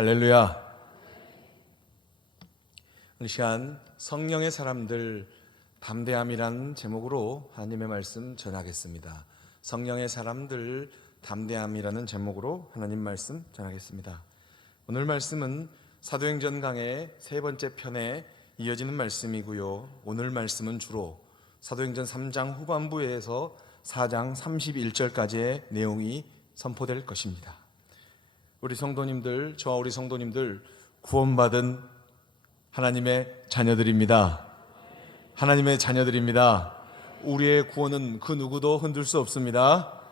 할렐루야. 이 시간 성령의 사람들 담대함이란 제목으로 하나님의 말씀 전하겠습니다. 성령의 사람들 담대함이라는 제목으로 하나님 말씀 전하겠습니다. 오늘 말씀은 사도행전 강의 세 번째 편에 이어지는 말씀이고요. 오늘 말씀은 주로 사도행전 3장 후반부에서 4장 31절까지의 내용이 선포될 것입니다. 우리 성도님들, 저와 우리 성도님들 구원받은 하나님의 자녀들입니다. 하나님의 자녀들입니다. 우리의 구원은 그 누구도 흔들 수 없습니다.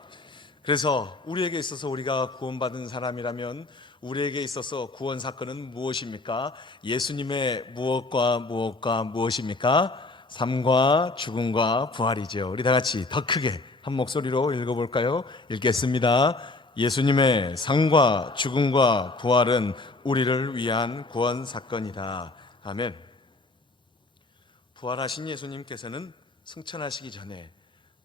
그래서 우리에게 있어서 우리가 구원받은 사람이라면 우리에게 있어서 구원 사건은 무엇입니까? 예수님의 무엇과 무엇입니까? 삶과 죽음과 부활이죠. 우리 다 같이 더 크게 한 목소리로 읽어볼까요? 읽겠습니다. 예수님의 삶과 죽음과 부활은 우리를 위한 구원 사건이다. 아멘. 부활하신 예수님께서는 승천하시기 전에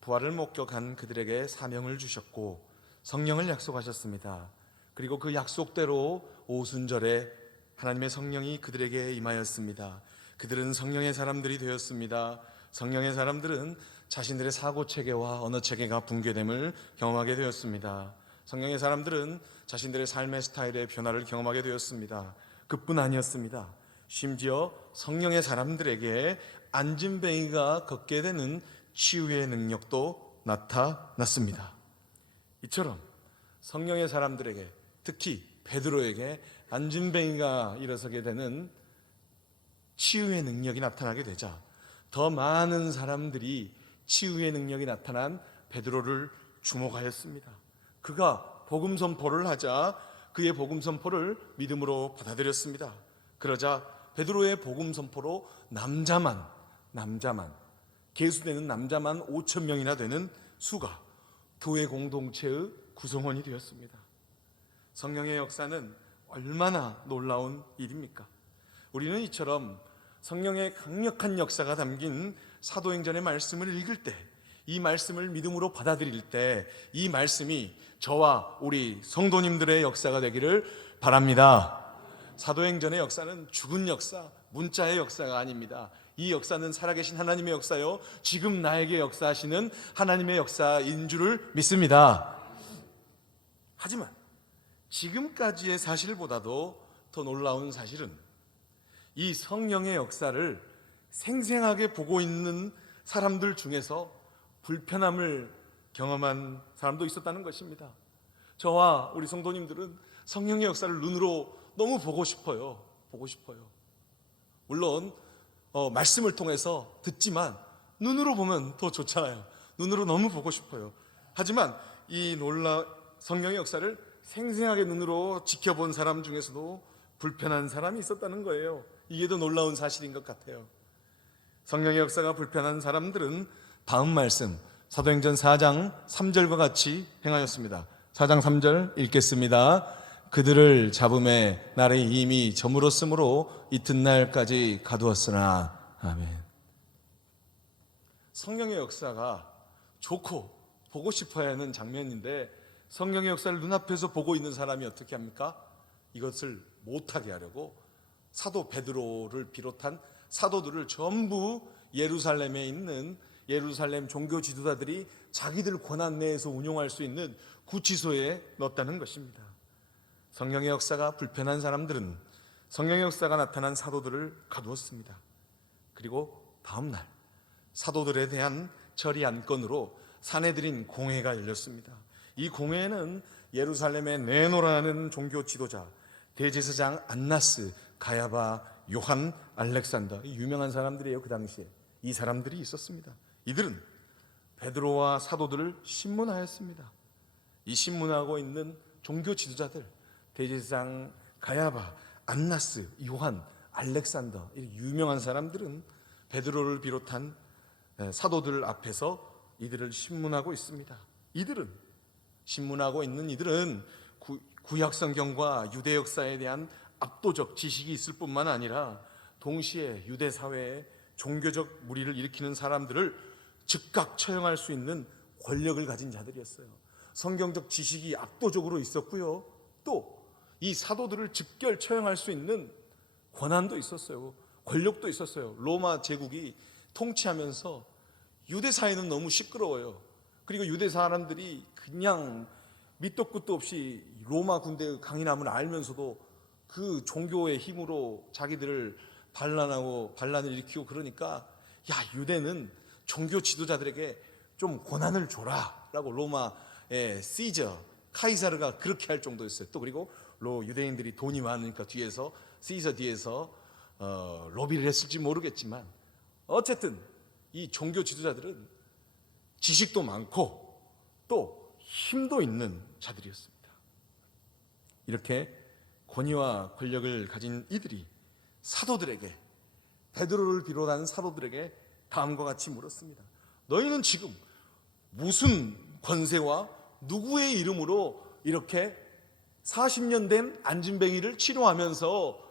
부활을 목격한 그들에게 사명을 주셨고 성령을 약속하셨습니다. 그리고 그 약속대로 오순절에 하나님의 성령이 그들에게 임하였습니다. 그들은 성령의 사람들이 되었습니다. 성령의 사람들은 자신들의 사고체계와 언어체계가 붕괴됨을 경험하게 되었습니다. 성령의 사람들은 자신들의 삶의 스타일의 변화를 경험하게 되었습니다. 그뿐 아니었습니다. 심지어 성령의 사람들에게 안진뱅이가 걷게 되는 치유의 능력도 나타났습니다. 이처럼 성령의 사람들에게, 특히 베드로에게 안진뱅이가 일어서게 되는 치유의 능력이 나타나게 되자 더 많은 사람들이 치유의 능력이 나타난 베드로를 주목하였습니다. 그가 복음 선포를 하자 그의 복음 선포를 믿음으로 받아들였습니다. 그러자 베드로의 복음 선포로 남자만 계수되는 남자만 5천 명이나 되는 수가 교회 공동체의 구성원이 되었습니다. 성령의 역사는 얼마나 놀라운 일입니까? 우리는 이처럼 성령의 강력한 역사가 담긴 사도행전의 말씀을 읽을 때, 이 말씀을 믿음으로 받아들일 때 이 말씀이 저와 우리 성도님들의 역사가 되기를 바랍니다. 사도행전의 역사는 죽은 역사, 문자의 역사가 아닙니다. 이 역사는 살아계신 하나님의 역사요, 지금 나에게 역사하시는 하나님의 역사인 줄을 믿습니다. 하지만 지금까지의 사실보다도 더 놀라운 사실은 이 성령의 역사를 생생하게 보고 있는 사람들 중에서 불편함을 경험한 사람도 있었다는 것입니다. 저와 우리 성도님들은 성령의 역사를 눈으로 너무 보고 싶어요. 물론 말씀을 통해서 듣지만 눈으로 보면 더 좋잖아요. 눈으로 너무 보고 싶어요. 하지만 이 성령의 역사를 생생하게 눈으로 지켜본 사람 중에서도 불편한 사람이 있었다는 거예요. 이게 더 놀라운 사실인 것 같아요. 성령의 역사가 불편한 사람들은 다음 말씀 사도행전 4장 3절과 같이 행하였습니다. 4장 3절 읽겠습니다. 그들을 잡음에 날이 이미 저물었으므로 이튿날까지 가두었으나. 아멘. 성령의 역사가 좋고 보고 싶어야 하는 장면인데 성령의 역사를 눈앞에서 보고 있는 사람이 어떻게 합니까? 이것을 못하게 하려고 사도 베드로를 비롯한 사도들을 전부 예루살렘에 있는 예루살렘 종교 지도자들이 자기들 권한 내에서 운용할 수 있는 구치소에 넣었다는 것입니다. 성령의 역사가 불편한 사람들은 성령의 역사가 나타난 사도들을 가두었습니다. 그리고 다음 날 사도들에 대한 처리 안건으로 사내들인 공회가 열렸습니다. 이 공회에는 예루살렘에 내노라는 종교 지도자, 대제사장 안나스, 가야바, 요한, 알렉산더, 유명한 사람들이에요. 그 당시에 이 사람들이 있었습니다. 이들은 베드로와 사도들을 신문하였습니다. 이 신문하고 있는 종교 지도자들, 대제사장 가야바, 안나스, 요한, 알렉산더, 이 유명한 사람들은 베드로를 비롯한 사도들 앞에서 이들을 신문하고 있습니다. 신문하고 있는 이들은 구약 성경과 유대 역사에 대한 압도적 지식이 있을 뿐만 아니라 동시에 유대 사회에 종교적 무리를 일으키는 사람들을 즉각 처형할 수 있는 권력을 가진 자들이었어요. 성경적 지식이 압도적으로 있었고요. 또 이 사도들을 즉결 처형할 수 있는 권한도 있었어요. 권력도 있었어요. 로마 제국이 통치하면서 유대 사회는 너무 시끄러워요. 그리고 유대 사람들이 그냥 밑도 끝도 없이 로마 군대의 강인함을 알면서도 그 종교의 힘으로 자기들을 반란을 일으키고, 그러니까 야, 유대는 종교 지도자들에게 좀 권한을 줘라 라고 로마의 시저 카이사르가 그렇게 할 정도였어요. 또 그리고 유대인들이 돈이 많으니까 시저 뒤에서 로비를 했을지 모르겠지만, 어쨌든 이 종교 지도자들은 지식도 많고 또 힘도 있는 자들이었습니다. 이렇게 권위와 권력을 가진 이들이 사도들에게, 베드로를 비롯한 사도들에게 다음과 같이 물었습니다. 너희는 지금 무슨 권세와 누구의 이름으로 이렇게 40년 된 안진뱅이를 치료하면서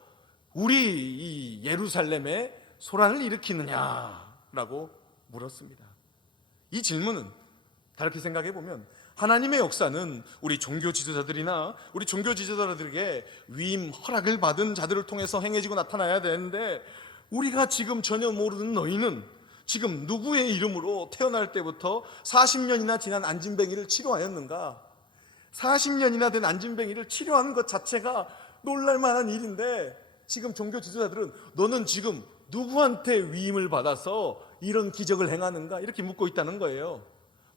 우리 이 예루살렘에 소란을 일으키느냐라고 물었습니다. 이 질문은 다르게 생각해 보면, 하나님의 역사는 우리 종교 지도자들이나 우리 종교 지도자들에게 위임 허락을 받은 자들을 통해서 행해지고 나타나야 되는데, 우리가 지금 전혀 모르는 너희는 지금 누구의 이름으로 태어날 때부터 40년이나 지난 안진뱅이를 치료하였는가? 40년이나 된 안진뱅이를 치료하는 것 자체가 놀랄만한 일인데, 지금 종교 지도자들은 너는 지금 누구한테 위임을 받아서 이런 기적을 행하는가? 이렇게 묻고 있다는 거예요.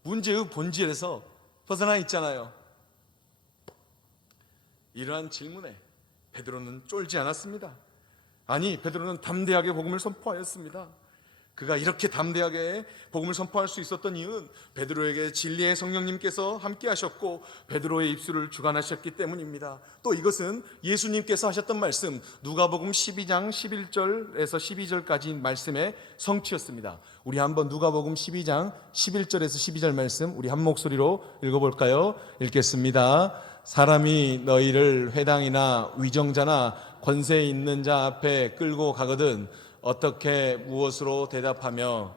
문제의 본질에서 벗어나 있잖아요. 이러한 질문에 베드로는 쫄지 않았습니다. 아니, 베드로는 담대하게 복음을 선포하였습니다. 그가 이렇게 담대하게 복음을 선포할 수 있었던 이유는 베드로에게 진리의 성령님께서 함께 하셨고 베드로의 입술을 주관하셨기 때문입니다. 또 이것은 예수님께서 하셨던 말씀, 누가복음 12장 11절에서 12절까지 말씀의 성취였습니다. 우리 한번 누가복음 12장 11절에서 12절 말씀 우리 한 목소리로 읽어볼까요? 읽겠습니다. 사람이 너희를 회당이나 위정자나 권세 있는 자 앞에 끌고 가거든 어떻게 무엇으로 대답하며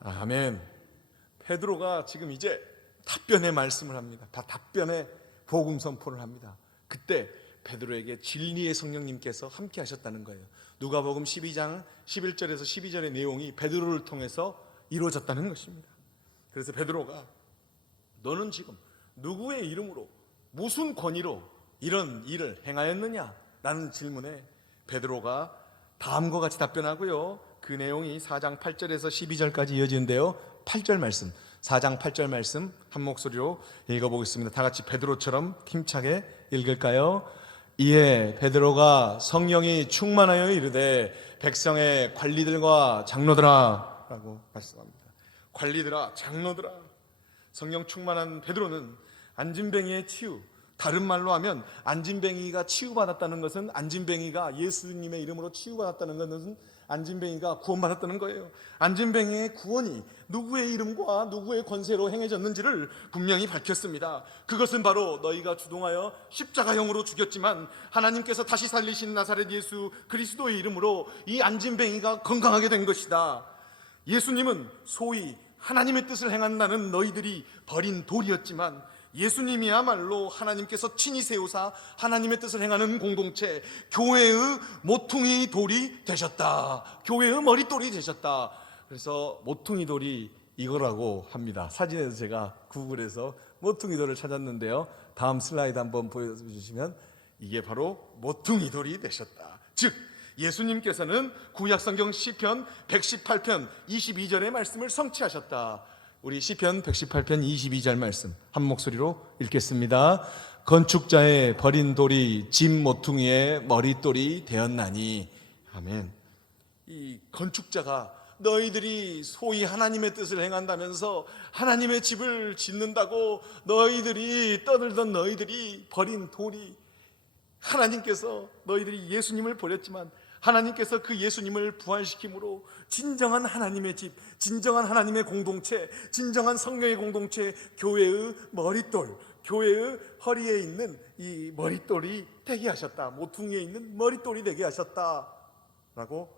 아멘. 베드로가 지금 이제 답변의 말씀을 합니다. 답변의 복음 선포를 합니다. 그때 베드로에게 진리의 성령님께서 함께 하셨다는 거예요. 누가복음 12장 11절에서 12절의 내용이 베드로를 통해서 이루어졌다는 것입니다. 그래서 베드로가 너는 지금 누구의 이름으로 무슨 권위로 이런 일을 행하였느냐? 라는 질문에 베드로가 다음과 같이 답변하고요. 그 내용이 4장 8절에서 12절까지 이어지는데요. 8절 말씀, 4장 8절 말씀 한 목소리로 읽어보겠습니다. 다 같이 베드로처럼 힘차게 읽을까요? 이에 베드로가 성령이 충만하여 이르되 백성의 관리들과 장로들아 라고 말씀합니다. 관리들아, 장로들아. 성령 충만한 베드로는 안진뱅이의 치유, 다른 말로 하면 안진뱅이가 치유받았다는 것은, 안진뱅이가 예수님의 이름으로 치유받았다는 것은 안진뱅이가 구원받았다는 거예요. 안진뱅이의 구원이 누구의 이름과 누구의 권세로 행해졌는지를 분명히 밝혔습니다. 그것은 바로 너희가 주동하여 십자가형으로 죽였지만 하나님께서 다시 살리신 나사렛 예수 그리스도의 이름으로 이 안진뱅이가 건강하게 된 것이다. 예수님은 소위 하나님의 뜻을 행한다는 너희들이 버린 돌이었지만 예수님이야말로 하나님께서 친히 세우사 하나님의 뜻을 행하는 공동체, 교회의 모퉁이 돌이 되셨다. 교회의 머릿돌이 되셨다. 그래서 모퉁이 돌이 이거라고 합니다. 사진에서 제가 구글에서 모퉁이 돌을 찾았는데요. 다음 슬라이드 한번 보여주시면 이게 바로 모퉁이 돌이 되셨다. 즉 예수님께서는 구약성경 시편 118편 22절의 말씀을 성취하셨다. 우리 시편 118편 22절 말씀 한 목소리로 읽겠습니다. 건축자의 버린 돌이 집 모퉁이의 머릿돌이 되었나니. 아멘. 이 건축자가 너희들이 소위 하나님의 뜻을 행한다면서 하나님의 집을 짓는다고 너희들이 떠들던 너희들이 버린 돌이, 하나님께서 너희들이 예수님을 버렸지만 하나님께서 그 예수님을 부활시킴으로 진정한 하나님의 집, 진정한 하나님의 공동체, 진정한 성령의 공동체, 교회의 머릿돌, 교회의 허리에 있는 이 머릿돌이 되게 하셨다. 모퉁이에 있는 머릿돌이 되게 하셨다 라고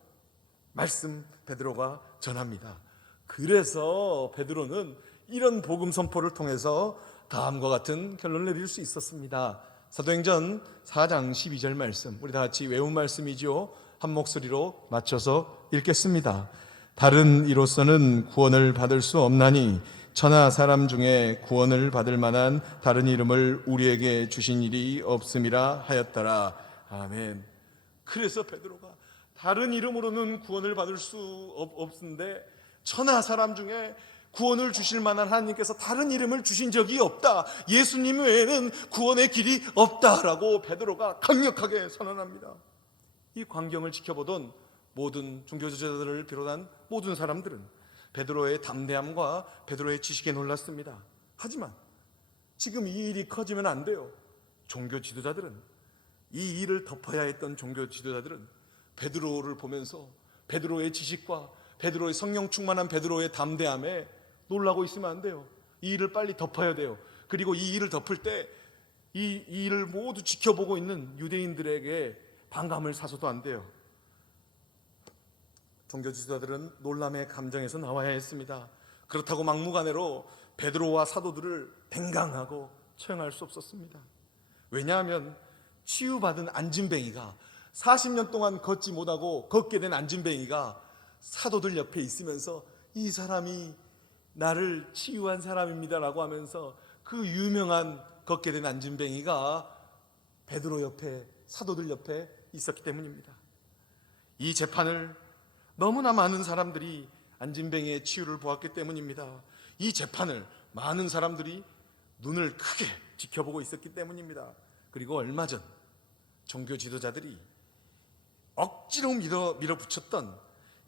말씀 베드로가 전합니다. 그래서 베드로는 이런 복음 선포를 통해서 다음과 같은 결론을 내릴 수 있었습니다. 사도행전 4장 12절 말씀, 우리 다 같이 외운 말씀이지요. 한 목소리로 맞춰서 읽겠습니다. 다른 이로서는 구원을 받을 수 없나니 천하 사람 중에 구원을 받을 만한 다른 이름을 우리에게 주신 일이 없음이라 하였더라. 아멘. 그래서 베드로가 다른 이름으로는 구원을 받을 수 없는데 천하 사람 중에 구원을 주실 만한 하나님께서 다른 이름을 주신 적이 없다. 예수님 외에는 구원의 길이 없다라고 베드로가 강력하게 선언합니다. 이 광경을 지켜보던 모든 종교지도자들을 비롯한 모든 사람들은 베드로의 담대함과 베드로의 지식에 놀랐습니다. 하지만 지금 이 일이 커지면 안 돼요. 종교지도자들은, 이 일을 덮어야 했던 종교지도자들은 베드로를 보면서 베드로의 지식과 베드로의 성령 충만한 베드로의 담대함에 놀라고 있으면 안 돼요. 이 일을 빨리 덮어야 돼요. 그리고 이 일을 덮을 때 이 일을 모두 지켜보고 있는 유대인들에게 반감을 사서도 안 돼요. 종교지도자들은 놀람의 감정에서 나와야 했습니다. 그렇다고 막무가내로 베드로와 사도들을 뱅강하고 처형할 수 없었습니다. 왜냐하면 치유받은 안진뱅이가 40년 동안 걷지 못하고 걷게 된 안진뱅이가 사도들 옆에 있으면서 이 사람이 나를 치유한 사람입니다라고 하면서 그 유명한 걷게 된 안진뱅이가 베드로 옆에, 사도들 옆에 있었기 때문입니다. 이 재판을 너무나 많은 사람들이 안진뱅이의 치유를 보았기 때문입니다. 이 재판을 많은 사람들이 눈을 크게 지켜보고 있었기 때문입니다. 그리고 얼마 전 종교 지도자들이 억지로 밀어붙였던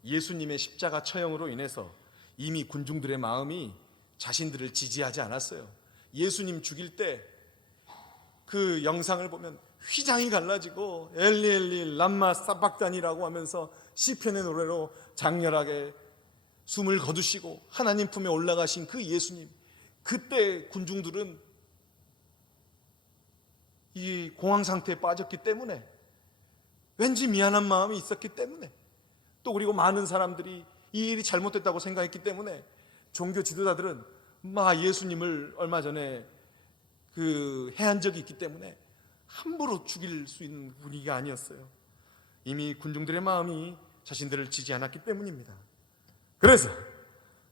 예수님의 십자가 처형으로 인해서 이미 군중들의 마음이 자신들을 지지하지 않았어요. 예수님 죽일 때 그 영상을 보면 휘장이 갈라지고 엘리 엘리 람마 사박단이라고 하면서 시편의 노래로 장렬하게 숨을 거두시고 하나님 품에 올라가신 그 예수님, 그때 군중들은 이 공황 상태에 빠졌기 때문에, 왠지 미안한 마음이 있었기 때문에, 또 그리고 많은 사람들이 이 일이 잘못됐다고 생각했기 때문에 종교 지도자들은 예수님을 얼마 전에 해한 적이 있기 때문에 함부로 죽일 수 있는 분위기가 아니었어요. 이미 군중들의 마음이 자신들을 지지 않았기 때문입니다. 그래서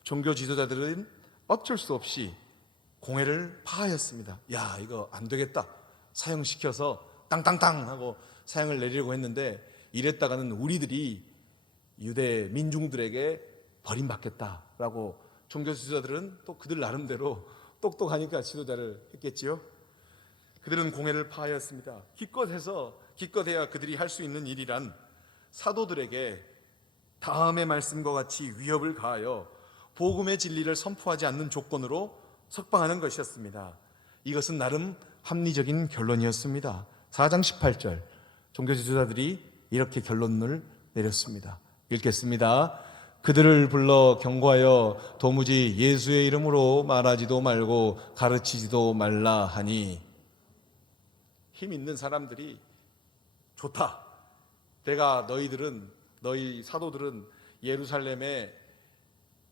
종교 지도자들은 어쩔 수 없이 공회를 파하였습니다. 야, 이거 안 되겠다. 사형시켜서 땅땅땅 하고 사형을 내리려고 했는데 이랬다가는 우리들이 유대 민중들에게 버림받겠다라고 종교 지도자들은 또 그들 나름대로 똑똑하니까 지도자를 했겠지요. 그들은 공회를 파하였습니다. 기껏해야 그들이 할 수 있는 일이란 사도들에게 다음의 말씀과 같이 위협을 가하여 복음의 진리를 선포하지 않는 조건으로 석방하는 것이었습니다. 이것은 나름 합리적인 결론이었습니다. 4장 18절 종교 지도자들이 이렇게 결론을 내렸습니다. 읽겠습니다. 그들을 불러 경고하여 도무지 예수의 이름으로 말하지도 말고 가르치지도 말라 하니. 힘 있는 사람들이 좋다. 너희 사도들은 예루살렘에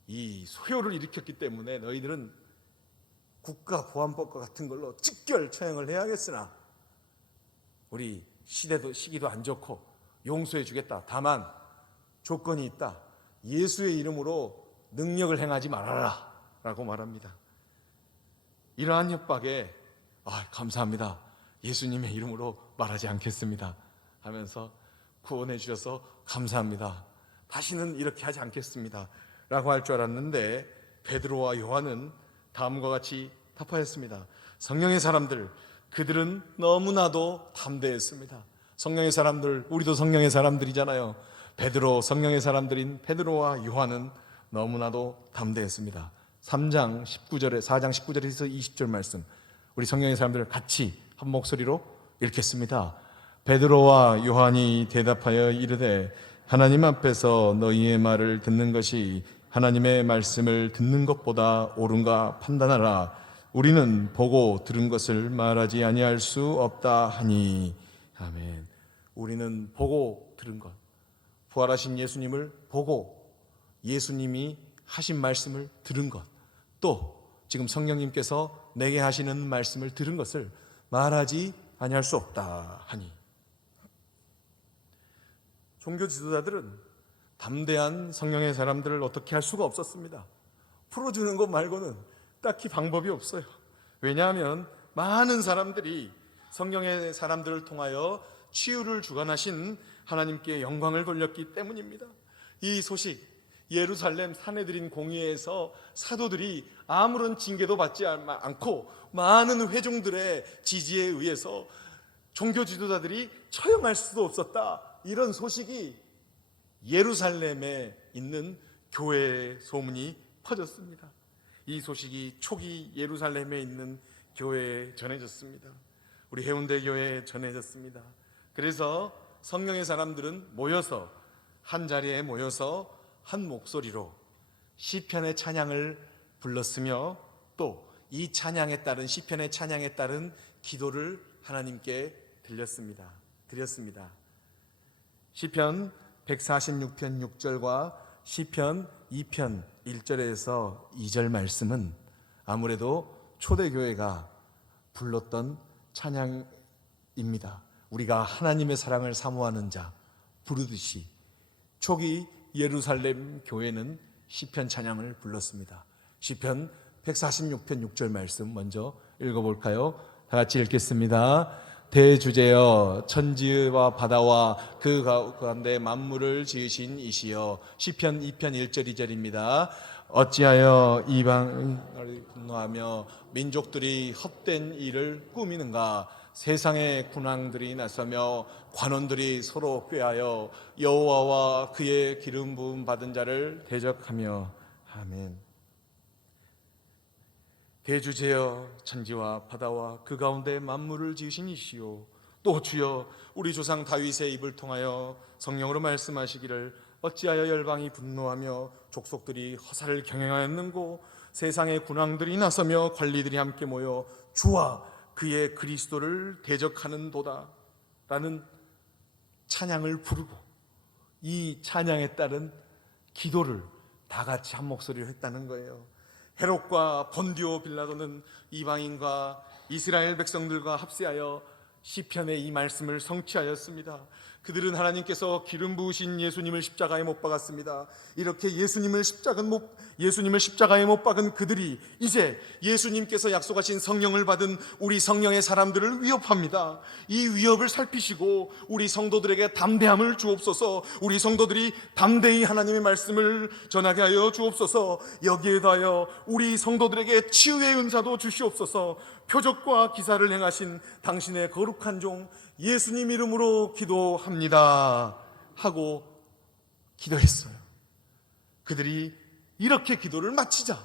이 소요를 일으켰기 때문에 너희들은 국가보안법과 같은 걸로 직결 처형을 해야겠으나 우리 시기도 안 좋고 용서해 주겠다. 다만 조건이 있다. 예수의 이름으로 능력을 행하지 말아라 라고 말합니다. 이러한 협박에 감사합니다. 예수님의 이름으로 말하지 않겠습니다 하면서 구원해 주셔서 감사합니다. 다시는 이렇게 하지 않겠습니다 라고 할 줄 알았는데 베드로와 요한은 다음과 같이 답하였습니다. 성령의 사람들, 그들은 너무나도 담대했습니다. 성령의 사람들, 우리도 성령의 사람들이잖아요. 성령의 사람들인 베드로와 요한은 너무나도 담대했습니다. 4장 19절에서 20절 말씀, 우리 성령의 사람들 같이 한 목소리로 읽겠습니다. 베드로와 요한이 대답하여 이르되 하나님 앞에서 너희의 말을 듣는 것이 하나님의 말씀을 듣는 것보다 옳은가 판단하라. 우리는 보고 들은 것을 말하지 아니할 수 없다 하니. 아멘. 우리는 보고 들은 것, 부활하신 예수님을 보고 예수님이 하신 말씀을 들은 것, 또 지금 성령님께서 내게 하시는 말씀을 들은 것을 말하지 아니할 수 없다 하니, 종교 지도자들은 담대한 성령의 사람들을 어떻게 할 수가 없었습니다. 풀어주는 것 말고는 딱히 방법이 없어요. 왜냐하면 많은 사람들이 성령의 사람들을 통하여 치유를 주관하신 하나님께 영광을 돌렸기 때문입니다. 이 소식, 예루살렘 사내들인 공의회에서 사도들이 아무런 징계도 받지 않고 많은 회중들의 지지에 의해서 종교 지도자들이 처형할 수도 없었다, 이런 소식이 예루살렘에 있는 교회의 소문이 퍼졌습니다. 이 소식이 초기 예루살렘에 있는 교회에 전해졌습니다. 우리 해운대 교회에 전해졌습니다. 그래서 성령의 사람들은 모여서, 한 자리에 모여서 한 목소리로 시편의 찬양을 불렀으며, 또 이 찬양에 따른, 시편의 찬양에 따른 기도를 하나님께 드렸습니다. 시편 146편 6절과 시편 2편 1절에서 2절 말씀은 아무래도 초대교회가 불렀던 찬양입니다. 우리가 하나님의 사랑을 사모하는 자 부르듯이 초기 예루살렘 교회는 시편 찬양을 불렀습니다. 시편 146편 6절 말씀 먼저 읽어볼까요? 다 같이 읽겠습니다. 대주제여, 천지와 바다와 그 가운데 만물을 지으신 이시여. 시편 2편 1절 2절입니다. 어찌하여 이방을 분노하며 민족들이 헛된 일을 꾸미는가? 세상의 군왕들이 나서며 관원들이 서로 꾀하여 여호와와 그의 기름 부음 받은 자를 대적하며. 아멘. 대주제여, 천지와 바다와 그 가운데 만물을 지으신 이시오. 또 주여, 우리 조상 다윗의 입을 통하여 성령으로 말씀하시기를 어찌하여 열방이 분노하며 족속들이 허사를 경영하였는고? 세상의 군왕들이 나서며 관리들이 함께 모여 주와 그의 그리스도를 대적하는도다 라는 찬양을 부르고, 이 찬양에 따른 기도를 다 같이 한 목소리로 했다는 거예요. 헤롯과 본디오 빌라도는 이방인과 이스라엘 백성들과 합세하여 시편의 이 말씀을 성취하였습니다. 그들은 하나님께서 기름 부으신 예수님을 십자가에 못 박았습니다. 이렇게 예수님을 십자가에 못 박은 그들이 이제 예수님께서 약속하신 성령을 받은 우리 성령의 사람들을 위협합니다. 이 위협을 살피시고 우리 성도들에게 담대함을 주옵소서. 우리 성도들이 담대히 하나님의 말씀을 전하게 하여 주옵소서. 여기에 더하여 우리 성도들에게 치유의 은사도 주시옵소서. 표적과 기사를 행하신 당신의 거룩한 종 예수님 이름으로 기도합니다 하고 기도했어요. 그들이 이렇게 기도를 마치자,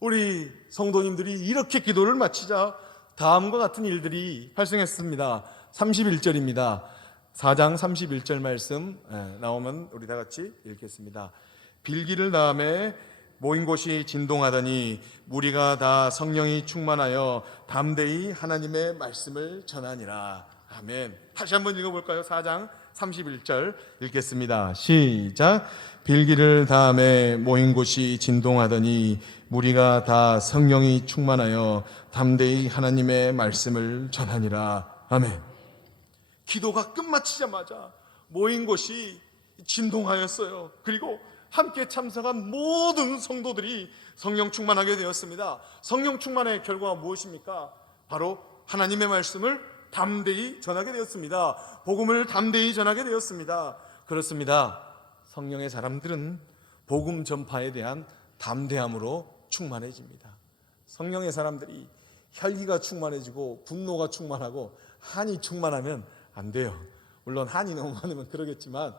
우리 성도님들이 이렇게 기도를 마치자 다음과 같은 일들이 발생했습니다. 31절입니다. 4장 31절 말씀 나오면 우리 다 같이 읽겠습니다. 빌기를 다음에 모인 곳이 진동하더니 무리가 다 성령이 충만하여 담대히 하나님의 말씀을 전하니라. 아멘. 다시 한번 읽어볼까요? 4장 31절 읽겠습니다. 시작. 빌기를 다음에 모인 곳이 진동하더니 무리가 다 성령이 충만하여 담대히 하나님의 말씀을 전하니라. 아멘. 기도가 끝마치자마자 모인 곳이 진동하였어요. 그리고 함께 참석한 모든 성도들이 성령 충만하게 되었습니다. 성령 충만의 결과가 무엇입니까? 바로 하나님의 말씀을 담대히 전하게 되었습니다. 복음을 담대히 전하게 되었습니다. 그렇습니다. 성령의 사람들은 복음 전파에 대한 담대함으로 충만해집니다. 성령의 사람들이 혈기가 충만해지고 분노가 충만하고 한이 충만하면 안 돼요. 물론 한이 너무 많으면 그러겠지만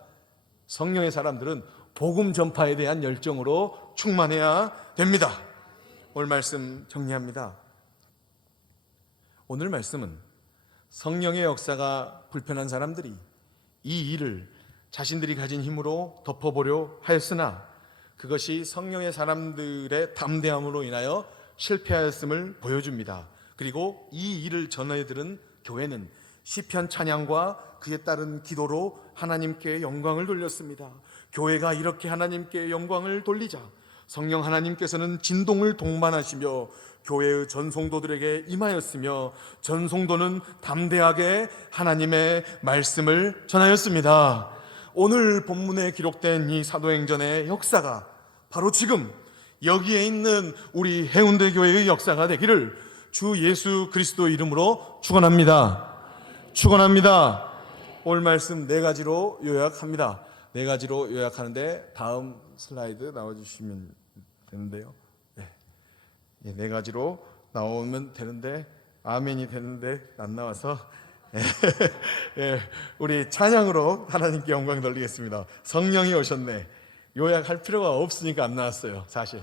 성령의 사람들은 복음 전파에 대한 열정으로 충만해야 됩니다. 오늘 말씀 정리합니다. 오늘 말씀은 성령의 역사가 불편한 사람들이 이 일을 자신들이 가진 힘으로 덮어보려 하였으나 그것이 성령의 사람들의 담대함으로 인하여 실패하였음을 보여줍니다. 그리고 이 일을 전해들은 교회는 시편 찬양과 그에 따른 기도로 하나님께 영광을 돌렸습니다. 교회가 이렇게 하나님께 영광을 돌리자 성령 하나님께서는 진동을 동반하시며 교회의 전송도들에게 임하였으며 전송도는 담대하게 하나님의 말씀을 전하였습니다. 오늘 본문에 기록된 이 사도행전의 역사가 바로 지금 여기에 있는 우리 해운대 교회의 역사가 되기를 주 예수 그리스도 이름으로 축원합니다. 축원합니다. 오늘 말씀 네 가지로 요약합니다. 네 가지로 요약하는데 다음 슬라이드 나와주시면 되는데요. 네 가지로 나오면 되는데 아멘이 되는데 안 나와서 우리 찬양으로 하나님께 영광 돌리겠습니다. 성령이 오셨네. 요약할 필요가 없으니까 안 나왔어요, 사실.